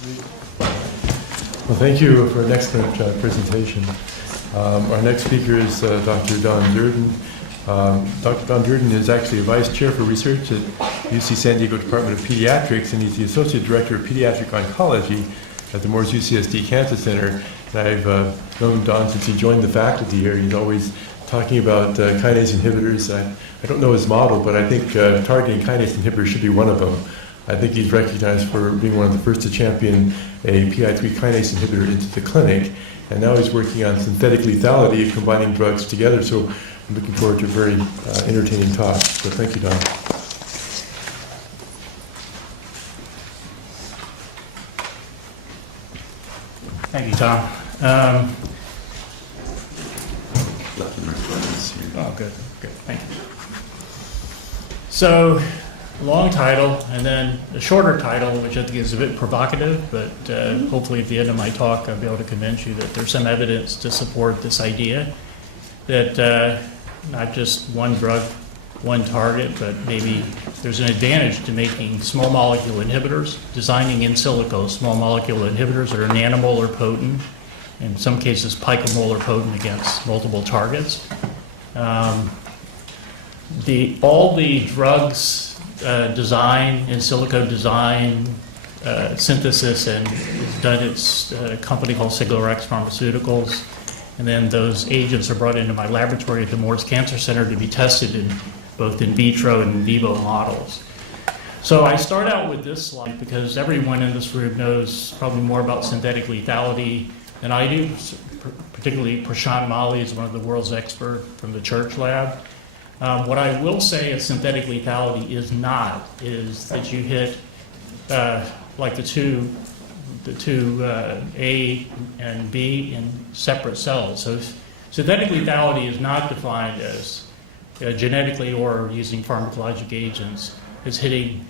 Well, thank you for an excellent presentation. Our next speaker is Dr. Don Durden. Dr. Don Durden is actually a vice chair for research at UC San Diego Department of Pediatrics, and he's the associate director of pediatric oncology at the Moore's UCSD Cancer Center. And I've known Don since he joined the faculty here. He's always talking about kinase inhibitors. I don't know his model, but I think targeting kinase inhibitors should be one of them. I think he's recognized for being one of the first to champion a PI3 kinase inhibitor into the clinic, and now he's working on synthetic lethality of combining drugs together. So I'm looking forward to a very entertaining talk. So thank you, Don. Thank you, Tom. Oh, good, thank you. So, long title, and then a shorter title, which I think is a bit provocative, but hopefully at the end of my talk I'll be able to convince you that there's some evidence to support this idea that not just one drug, one target, but maybe there's an advantage to making small molecule inhibitors, designing in silico small molecule inhibitors that are nanomolar potent, in some cases picomolar potent against multiple targets. All the drugs design, in silico design, synthesis, and it's done at a company called Sigler-X Pharmaceuticals. And then those agents are brought into my laboratory at the Moore's Cancer Center to be tested in both in vitro and in vivo models. So I start out with this slide because everyone in this room knows probably more about synthetic lethality than I do. Particularly Prashant Mali is one of the world's experts from the Church Lab. What I will say is synthetic lethality is that you hit like the two A and B in separate cells. So synthetic lethality is not defined as genetically or using pharmacologic agents. It's hitting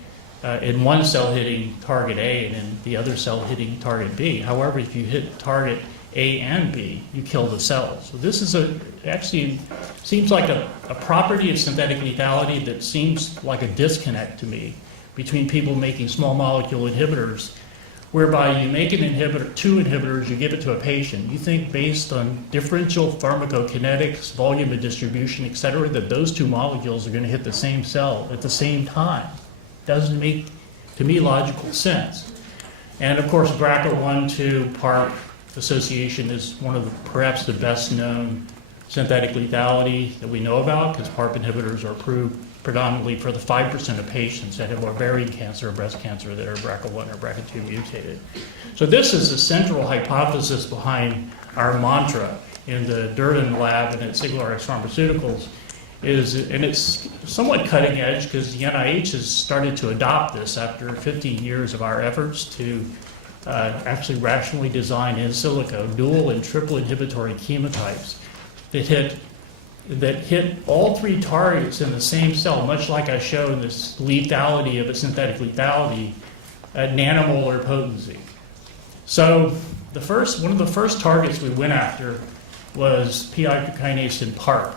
in one cell hitting target A and in the other cell hitting target B. However, if you hit target A and B, you kill the cells. So this is actually seems like a property of synthetic lethality that seems like a disconnect to me between people making small molecule inhibitors, whereby you make an inhibitor, two inhibitors, you give it to a patient. You think based on differential pharmacokinetics, volume of distribution, et cetera, that those two molecules are going to hit the same cell at the same time. Doesn't make, to me, logical sense. And of course, BRCA1-2 PARP association is one of perhaps the best known synthetic lethality that we know about, because PARP inhibitors are approved predominantly for the 5% of patients that have ovarian cancer or breast cancer that are BRCA1 or BRCA2 mutated. So this is the central hypothesis behind our mantra in the Durden lab and at Sigler-X Pharmaceuticals, and it's somewhat cutting edge because the NIH has started to adopt this after 15 years of our efforts to actually rationally design in silico dual and triple inhibitory chemotypes that hit all three targets in the same cell, much like I showed in this lethality of a synthetic lethality at nanomolar potency. So one of the first targets we went after was PI3 kinase in PARP.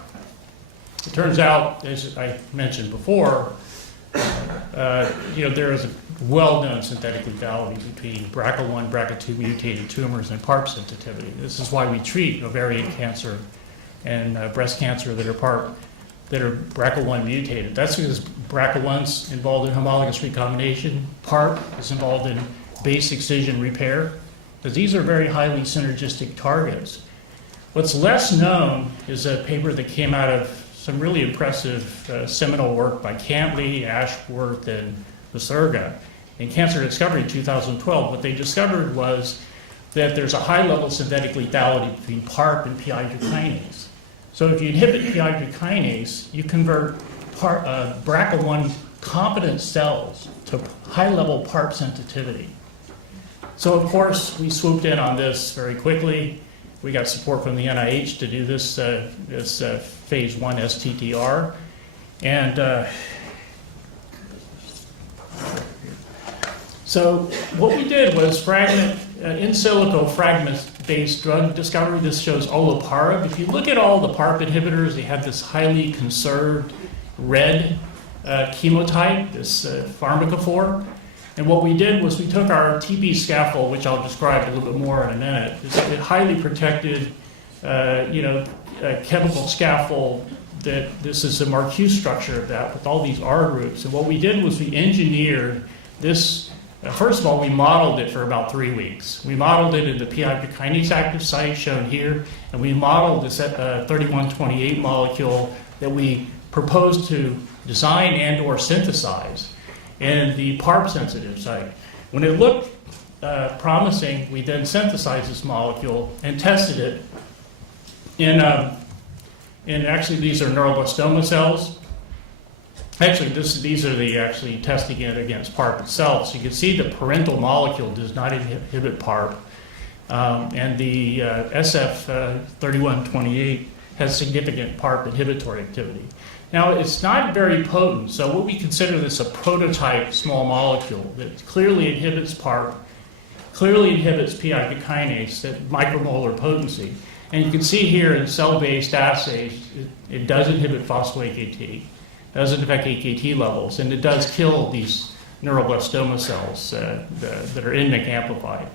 It turns out, as I mentioned before, there is a well-known synthetic lethality between BRCA1, BRCA2 mutated tumors and PARP sensitivity. This is why we treat ovarian cancer and breast cancer that are BRCA1 mutated. That's because BRCA1's involved in homologous recombination. PARP is involved in base excision repair, because these are very highly synergistic targets. What's less known is a paper that came out of some really impressive seminal work by Cantley, Ashworth, and Lasurga in Cancer Discovery in 2012. What they discovered was that there's a high level of synthetic lethality between PARP and PI3 kinase. So if you inhibit PI3 kinase, you convert BRCA1 competent cells to high level PARP sensitivity. So of course, we swooped in on this very quickly. We got support from the NIH to do this phase 1 STTR. And so what we did was in silico fragment-based drug discovery. This shows olaparib. If you look at all the PARP inhibitors, they have this highly conserved red chemotype, this pharmacophore. And what we did was we took our TB scaffold, which I'll describe a little bit more in a minute. It's a highly protected, chemical scaffold. That this is the Marquis structure of that with all these R groups. And what we did was we engineered this. First of all, we modeled it for about 3 weeks. We modeled it in the PI kinase active site shown here, and we modeled this 3128 molecule that we proposed to design and or synthesize in the PARP sensitive site. When it looked promising, we then synthesized this molecule and tested it in actually these are neuroblastoma cells. Actually, these are the actually testing it against PARP itself. So you can see the parental molecule does not inhibit PARP, and the SF3128 has significant PARP inhibitory activity. Now, it's not very potent, so what we consider this a prototype small molecule that clearly inhibits PARP, clearly inhibits PI kinase at micromolar potency. And you can see here in cell-based assays, it does inhibit phospho-AKT. Doesn't affect AKT levels, and it does kill these neuroblastoma cells that are MYC amplified.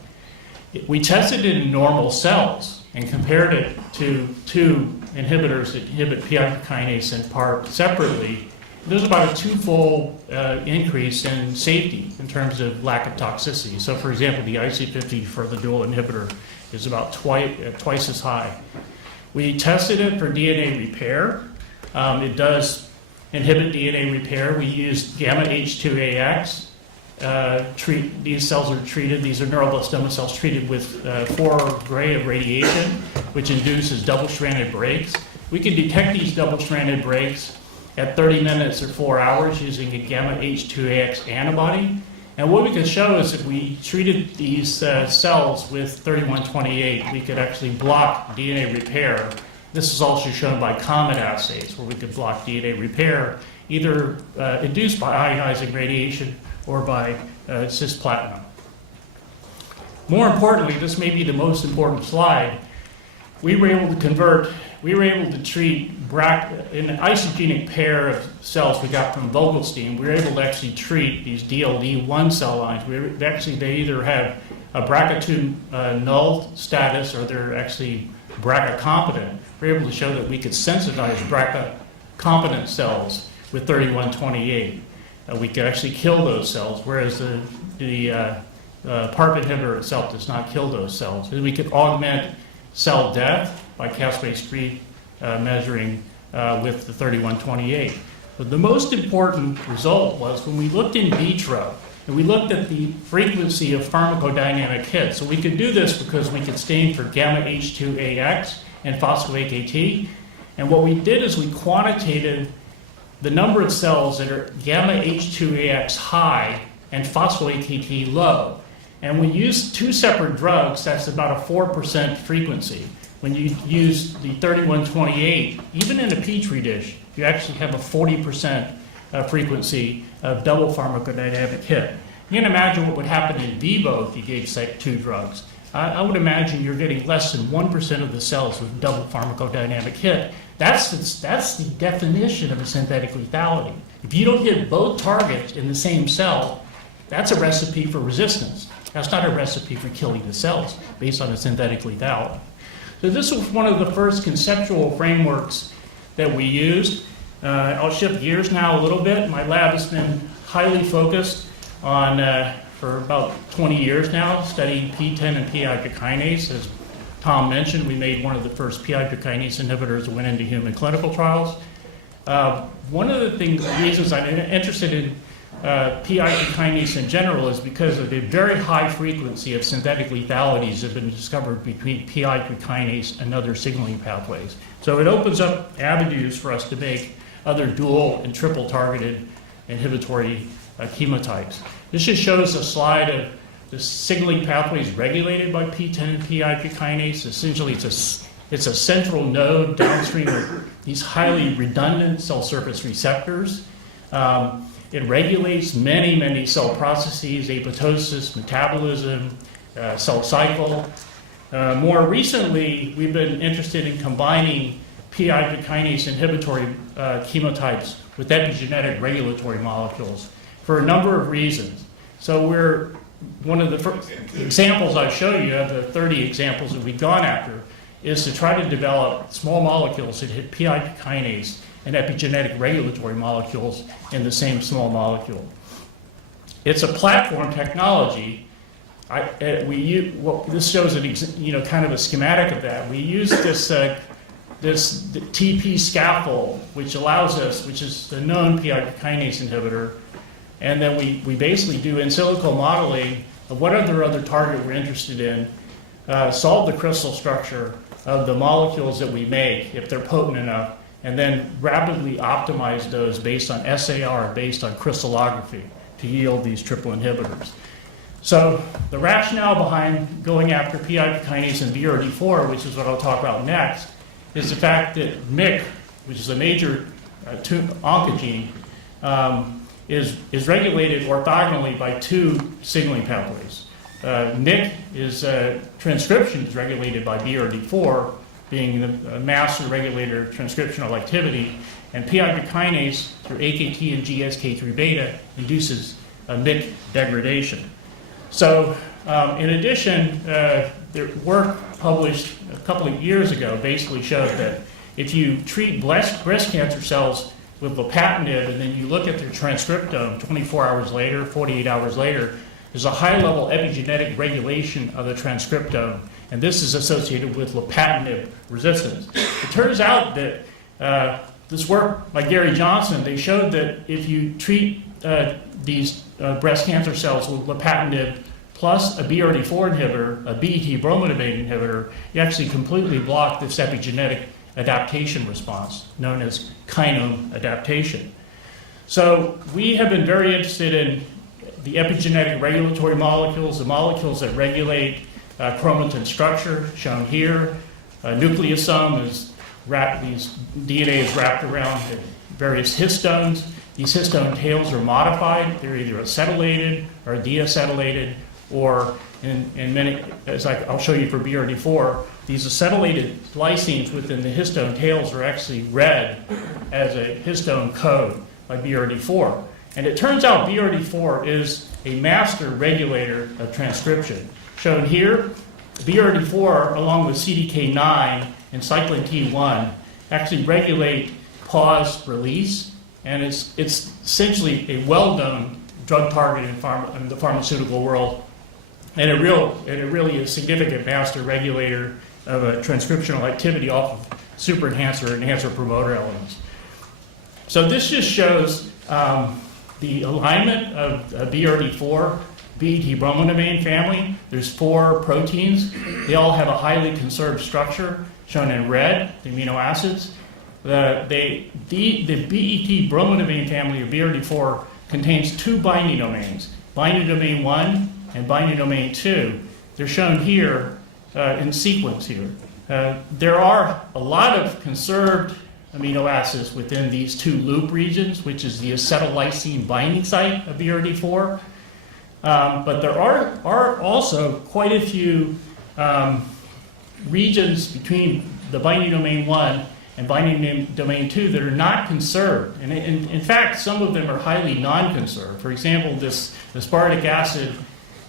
We tested it in normal cells and compared it to two inhibitors that inhibit PI kinase and PARP separately. There's about a twofold increase in safety in terms of lack of toxicity. So, for example, the IC50 for the dual inhibitor is about twice as high. We tested it for DNA repair. It does inhibit DNA repair. We used gamma H2AX. These cells are treated, these are neuroblastoma cells treated with 4 gray of radiation, which induces double-stranded breaks. We can detect these double-stranded breaks at 30 minutes or 4 hours using a gamma H2AX antibody. And what we can show is if we treated these cells with 3128, we could actually block DNA repair. This is also shown by COMET assays, where we could block DNA repair, either induced by ionizing radiation or by cisplatin. More importantly, this may be the most important slide, we were able to treat in an isogenic pair of cells we got from Vogelstein, we were able to actually treat these DLD1 cell lines. They either have a BRCA2 null status or they're actually BRCA competent. We were able to show that we could sensitize BRCA competent cells with 3128. We could actually kill those cells, whereas the PARP inhibitor itself does not kill those cells. And we could augment cell death by caspase-3 measuring with the 3128. But the most important result was when we looked in vitro, and we looked at the frequency of pharmacodynamic hits. So we could do this because we could stain for gamma H2AX and phospho-AKT. And what we did is we quantitated the number of cells that are gamma H2AX high and phospho-AKT low. And we used 2 separate drugs, that's about a 4% frequency. When you use the 3128, even in a petri dish, you actually have a 40% frequency of double pharmacodynamic hit. You can imagine what would happen in vivo if you gave, say, 2 drugs. I would imagine you're getting less than 1% of the cells with double pharmacodynamic hit. That's the definition of a synthetic lethality. If you don't hit both targets in the same cell, that's a recipe for resistance. That's not a recipe for killing the cells based on a synthetic lethality. So this was one of the first conceptual frameworks that we used. I'll shift gears now a little bit. My lab has been highly focused on, for about 20 years now, studying PTEN and PI3 kinase. As Tom mentioned, we made one of the first PI3 kinase inhibitors that went into human clinical trials. One of the reasons I'm interested in PI3 kinase in general is because of the very high frequency of synthetic lethalities that have been discovered between PI3 kinase and other signaling pathways. So it opens up avenues for us to make other dual and triple targeted inhibitory chemotypes. This just shows a slide of the signaling pathways regulated by PTEN and PI3 kinase. Essentially, it's a central node downstream of these highly redundant cell surface receptors. It regulates many cell processes, apoptosis, metabolism, cell cycle. More recently, we've been interested in combining PI3 kinase inhibitory chemotypes with epigenetic regulatory molecules for a number of reasons. So we're one of the first examples I show you of the 30 examples that we've gone after is to try to develop small molecules that hit PI kinase and epigenetic regulatory molecules in the same small molecule. It's a platform technology. This shows kind of a schematic of that. We use this TP scaffold, which is the known PI kinase inhibitor, and then we basically do in silico modeling of what other target we're interested in, solve the crystal structure of the molecules that we make, if they're potent enough, and then rapidly optimize those based on SAR, based on crystallography, to yield these triple inhibitors. So the rationale behind going after PI kinase and BRD4, which is what I'll talk about next, is the fact that MYC, which is a major oncogene, is regulated orthogonally by two signaling pathways. MYC is transcription is regulated by BRD4, being the master regulator of transcriptional activity, and PI kinase through AKT and GSK3 beta induces MYC degradation. So, in addition, their work published a couple of years ago basically showed that if you treat breast cancer cells with lopatinib and then you look at their transcriptome 24 hours later, 48 hours later, there's a high level epigenetic regulation of the transcriptome, and this is associated with lopatinib resistance. It turns out that this work by Gary Johnson, they showed that if you treat these breast cancer cells with lopatinib plus a BRD4 inhibitor, a BET bromodomain inhibitor, you actually completely block this epigenetic adaptation response, known as kinome adaptation. So we have been very interested in the epigenetic regulatory molecules, the molecules that regulate chromatin structure, shown here. Nucleosome is these DNA is wrapped around various histones. These histone tails are modified. They're either acetylated or deacetylated, or in many, as I'll show you for BRD4, these acetylated lysines within the histone tails are actually read as a histone code by BRD4. And it turns out BRD4 is a master regulator of transcription. Shown here, BRD4, along with CDK9 and cyclin T1, actually regulate pause release, and it's essentially a well-known drug target in the pharmaceutical world, and it really is a significant master regulator of a transcriptional activity off of super enhancer and enhancer promoter elements. So this just shows the alignment of BRD4, BET bromodomain family. There's 4 proteins. They all have a highly conserved structure, shown in red, the amino acids. The BET bromodomain family of BRD4 contains 2 binding domains, binding domain 1 and binding domain 2. They're shown here in sequence here. There are a lot of conserved amino acids within these 2 loop regions, which is the acetylysine binding site of BRD4. But there are also quite a few regions between the binding domain 1 and binding domain 2 that are not conserved. And in fact, some of them are highly non-conserved. For example, this aspartic acid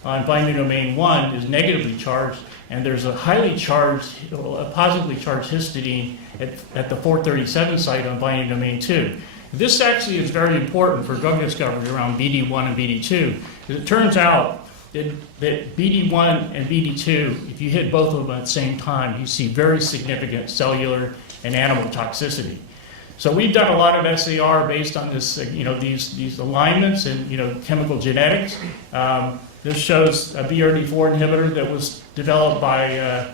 on binding domain 1 is negatively charged, and there's a highly charged, a positively charged histidine at the 437 site on binding domain 2. This actually is very important for drug discovery around BD1 and BD2. It turns out that BD1 and BD2, if you hit both of them at the same time, you see very significant cellular and animal toxicity. So we've done a lot of SAR based on this, these alignments and chemical genetics. This shows a BRD4 inhibitor that was developed by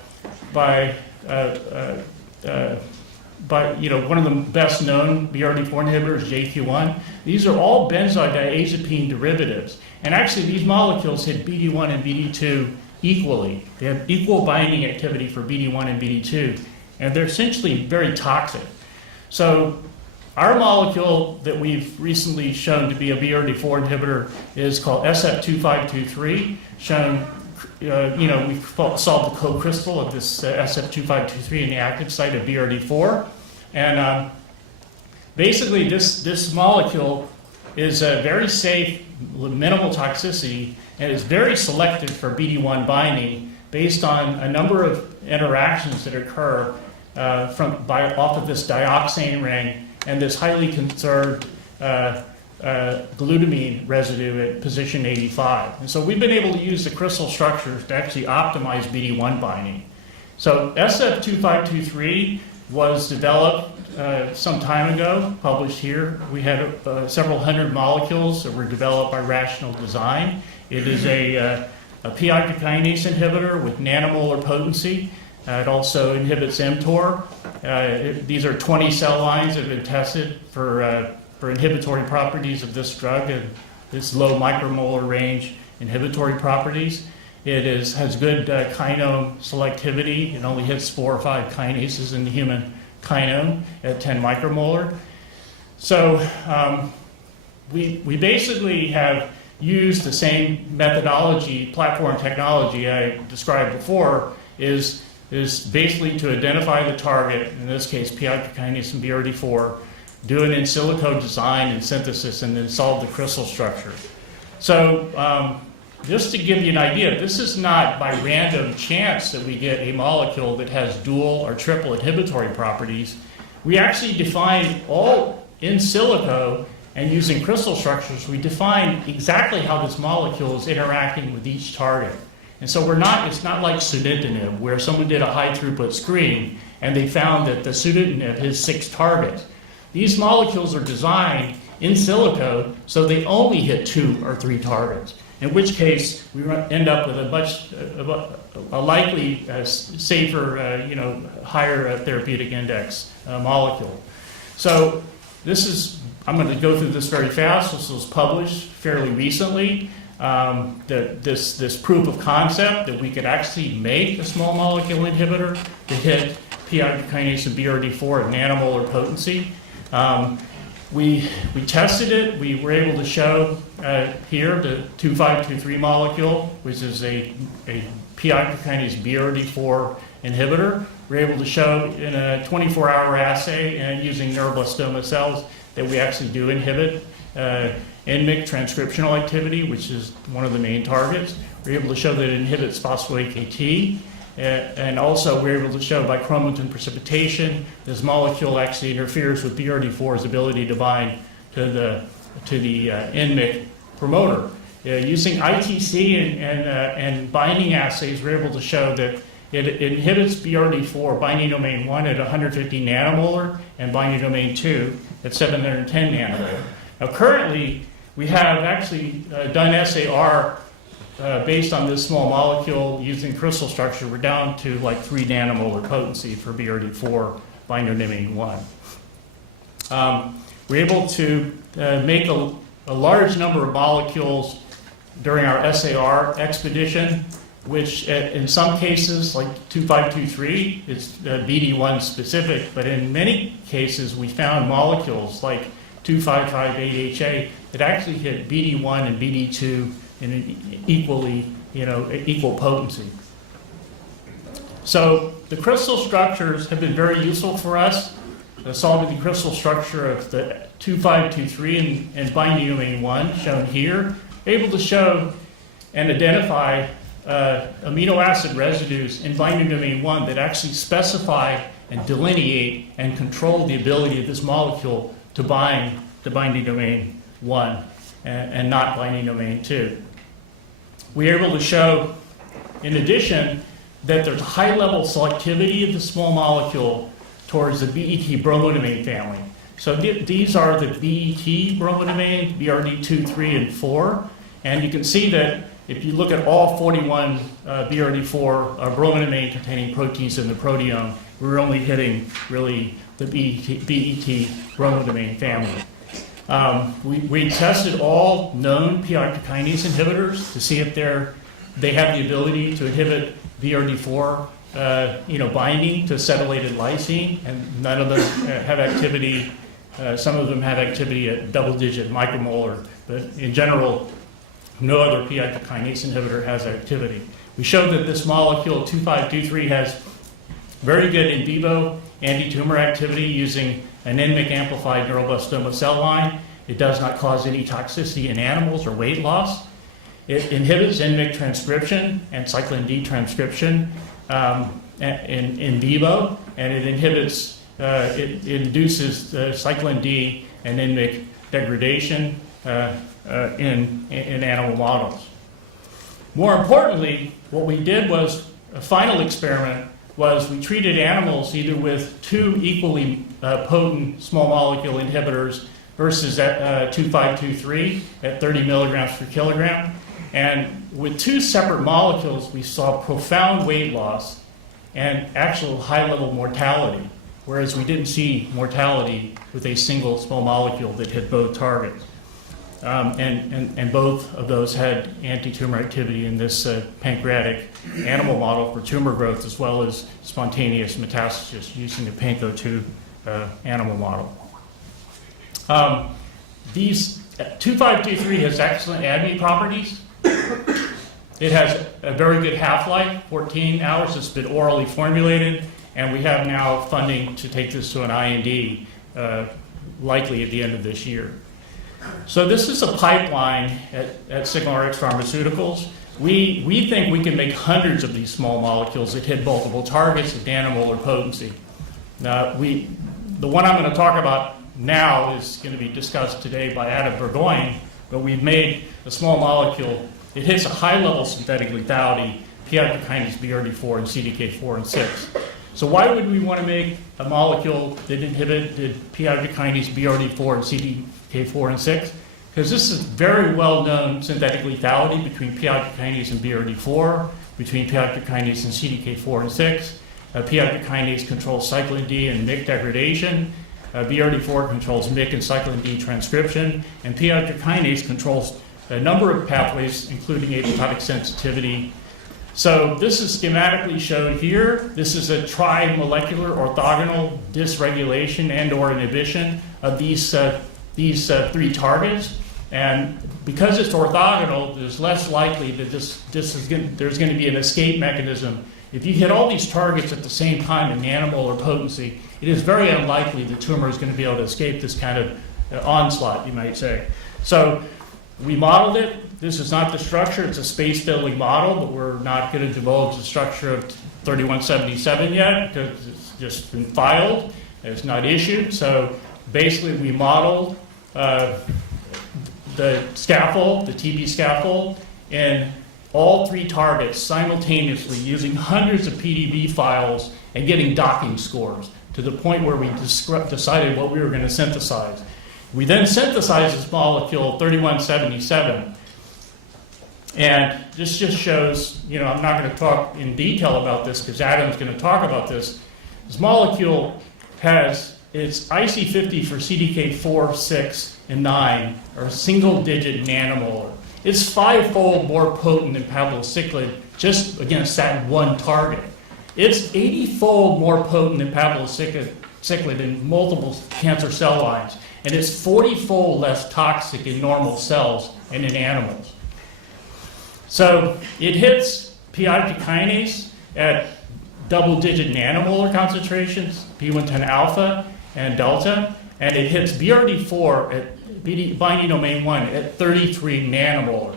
one of the best known BRD4 inhibitors, JQ1. These are all benzodiazepine derivatives. And actually these molecules hit BD1 and BD2 equally. They have equal binding activity for BD1 and BD2. And they're essentially very toxic. So our molecule that we've recently shown to be a BRD4 inhibitor is called SF2523, shown, we've solved the co-crystal of this SF2523 in the active site of BRD4. And basically this molecule is very safe, with minimal toxicity, and is very selective for BD1 binding based on a number of interactions that occur off of this dioxane ring and this highly conserved glutamine residue at position 85. And so we've been able to use the crystal structures to actually optimize BD1 binding. So SF2523 was developed some time ago, published here. We had several hundred molecules that were developed by Rational Design. It is a PI3 kinase inhibitor with nanomolar potency. It also inhibits mTOR. These are 20 cell lines that have been tested for inhibitory properties of this drug and this low micromolar range inhibitory properties. It has good kinome selectivity. It only hits 4 or 5 kinases in the human kinome at 10 micromolar. So we basically have used the same methodology, platform technology I described before, is basically to identify the target, in this case PI3 kinase and BRD4, do an in silico design and synthesis, and then solve the crystal structure. So just to give you an idea, this is not by random chance that we get a molecule that has dual or triple inhibitory properties. We actually define all in silico, and using crystal structures, we define exactly how this molecule is interacting with each target. And so it's not like sunitinib, where someone did a high throughput screen and they found that the sunitinib has 6 targets. These molecules are designed in silico so they only hit 2 or 3 targets, in which case we end up with a likely safer, higher therapeutic index molecule. So I'm going to go through this very fast. This was published fairly recently. This proof of concept that we could actually make a small molecule inhibitor to hit PI3 kinase and BRD4 at nanomolar potency. We tested it. We were able to show here the 2523 molecule, which is a PI3 kinase BRD4 inhibitor. We're able to show in a 24-hour assay and using neuroblastoma cells that we actually do inhibit NMYC transcriptional activity, which is one of the main targets. We're able to show that it inhibits phospho-AKT. And also we're able to show by chromatin precipitation, this molecule actually interferes with BRD4's ability to bind to the NMYC promoter. Using ITC and binding assays, we're able to show that it inhibits BRD4 binding domain 1 at 150 nanomolar and binding domain 2 at 710 nanomolar. Now currently, we have actually done SAR based on this small molecule using crystal structure. We're down to like 3 nanomolar potency for BRD4 binding domain 1. We're able to make a large number of molecules during our SAR expedition, which in some cases, like 2523, is BD1 specific, but in many cases we found molecules like 2558HA that actually hit BD1 and BD2 in an equal potency. So the crystal structures have been very useful for us. Solving the crystal structure of the 2523 and binding domain 1 shown here, able to show and identify amino acid residues in binding domain 1 that actually specify and delineate and control the ability of this molecule to bind to binding domain 1 and not binding domain 2. We are able to show, in addition, that there's high level selectivity of the small molecule towards the BET bromodomain family. So these are the BET bromodomain, BRD2, 3, and 4. And you can see that if you look at all 41 BRD4 bromodomain containing proteins in the proteome, we're only hitting really the BET bromodomain family. We tested all known PI3 kinase inhibitors to see if they have the ability to inhibit BRD4 binding to acetylated lysine, and none of them have activity. Some of them have activity at double-digit micromolar, but in general, no other PI3 kinase inhibitor has activity. We showed that this molecule, 2523, has very good in vivo anti-tumor activity using an NMYC-amplified neuroblastoma cell line, It does not cause any toxicity in animals or weight loss. It inhibits NMYC transcription and cyclin D transcription in vivo, and it inhibits, it induces cyclin D and NMYC degradation in animal models. More importantly, what we did was, a final experiment was we treated animals either with 2 equally potent small molecule inhibitors versus 2523 at 30 milligrams per kilogram. And with 2 separate molecules, we saw profound weight loss and actual high-level mortality, whereas we didn't see mortality with a single small molecule that hit both targets. And both of those had anti-tumor activity in this pancreatic animal model for tumor growth, as well as spontaneous metastasis using the panko 2 animal model. These 2523 has excellent ADME properties. It has a very good half-life, 14 hours. It's been orally formulated, and we have now funding to take this to an IND, likely at the end of this year. So this is a pipeline at SignalRx Pharmaceuticals. We think we can make hundreds of these small molecules that hit multiple targets at nanomolar potency. The one I'm going to talk about now is going to be discussed today by Adam Burgoyne, but we've made a small molecule. It hits a high-level synthetic lethality, PI3 kinase BRD4 and CDK4 and 6. So why would we want to make a molecule that inhibited PI3 kinase BRD4 and CDK4 and 6? Because this is very well-known synthetic lethality between PI3 kinase and BRD4, between PI3 kinase and CDK4 and 6. PI3 kinase controls cyclin D and MYC degradation. BRD4 controls MYC and cyclin D transcription. And PI3 kinase controls a number of pathways, including apoptotic sensitivity. So this is schematically shown here. This is a tri-molecular orthogonal dysregulation and/or inhibition of these 3 targets. And because it's orthogonal, there's less likely that there's going to be an escape mechanism. If you hit all these targets at the same time in nanomolar potency, it is very unlikely the tumor is going to be able to escape this kind of onslaught, you might say. So we modeled it. This is not the structure. It's a space-filling model, but we're not going to divulge the structure of 3177 yet because it's just been filed. It's not issued. So basically, we modeled the scaffold, the TB scaffold, in all 3 targets simultaneously using hundreds of PDB files and getting docking scores to the point where we decided what we were going to synthesize. We then synthesized this molecule 3177. And this just shows, I'm not going to talk in detail about this because Adam's going to talk about this. This molecule has its IC50 for CDK4, 6, and 9 are single-digit nanomolar. It's 5-fold more potent than palbociclib just against that one target. It's 80-fold more potent than palbociclib in multiple cancer cell lines. And it's 40-fold less toxic in normal cells and in animals. So it hits PI3 kinase at double-digit nanomolar concentrations, P110 alpha and delta, and it hits BRD4 at binding domain 1 at 33 nanomolar.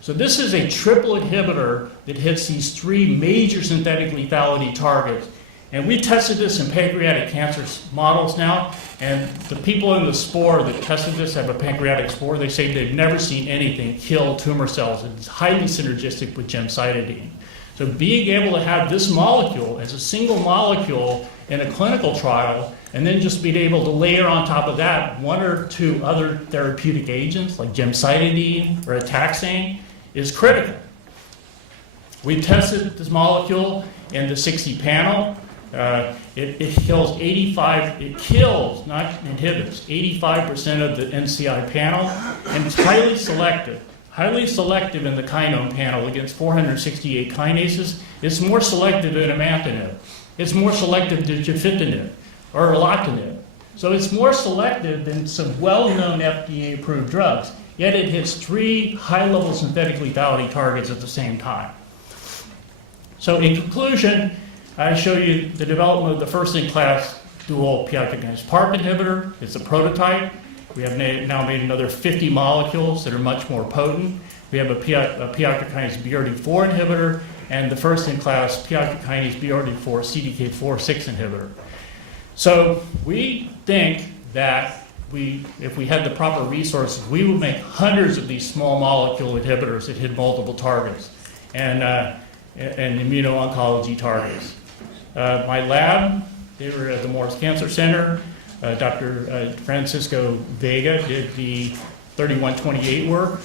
So this is a triple inhibitor that hits these 3 major synthetic lethality targets. And we tested this in pancreatic cancer models now, and the people in the spore that tested this have a pancreatic spore. They say they've never seen anything kill tumor cells. It's highly synergistic with gemcitabine. So being able to have this molecule as a single molecule in a clinical trial, and then just being able to layer on top of that 1 or 2 other therapeutic agents like gemcitabine or a taxane is critical. We tested this molecule in the 60 panel. It kills 85, it kills, not inhibits, 85% of the NCI panel, and it's highly selective in the kinome panel against 468 kinases. It's more selective than imatinib. It's more selective than gefitinib or erlotinib. So it's more selective than some well-known FDA-approved drugs, yet it hits 3 high-level synthetic lethality targets at the same time. So in conclusion, I show you the development of the first-in-class dual PI3 kinase PARP inhibitor. It's a prototype. We have now made another 50 molecules that are much more potent. We have a PI3K BRD4 inhibitor and the first-in-class PI3K BRD4 CDK4/6 inhibitor. So we think that if we had the proper resources, we would make hundreds of these small molecule inhibitors that hit multiple targets and immuno-oncology targets. My lab, they were at the Morris Cancer Center. Dr. Francisco Vega did the 3128 work.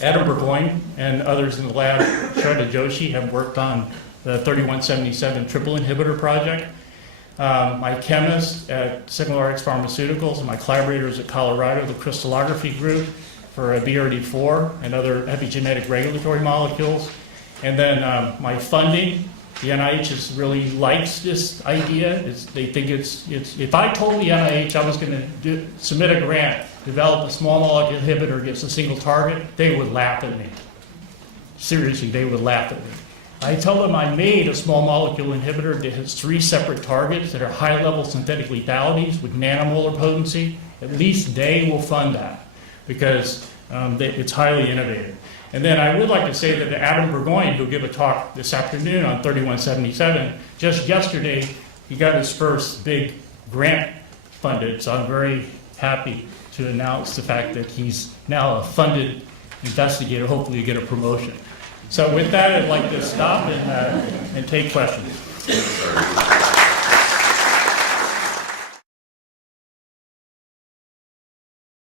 Adam Burgoyne and others in the lab, Shraddha Joshi, have worked on the 3177 triple inhibitor project. My chemist at SigmaRx Pharmaceuticals and my collaborators at Colorado, the crystallography group for BRD4 and other epigenetic regulatory molecules. And then my funding, the NIH really likes this idea. They think it's if I told the NIH I was going to submit a grant, develop a small molecule inhibitor against a single target, they would laugh at me. Seriously, they would laugh at me. I tell them I made a small molecule inhibitor that has 3 separate targets that are high-level synthetic lethalities with nanomolar potency. At least they will fund that because it's highly innovative. And then I would like to say that Adam Burgoyne, who'll give a talk this afternoon on 3177, just yesterday he got his first big grant funded. So I'm very happy to announce the fact that he's now a funded investigator, hopefully get a promotion. So with that, I'd like to stop and take questions.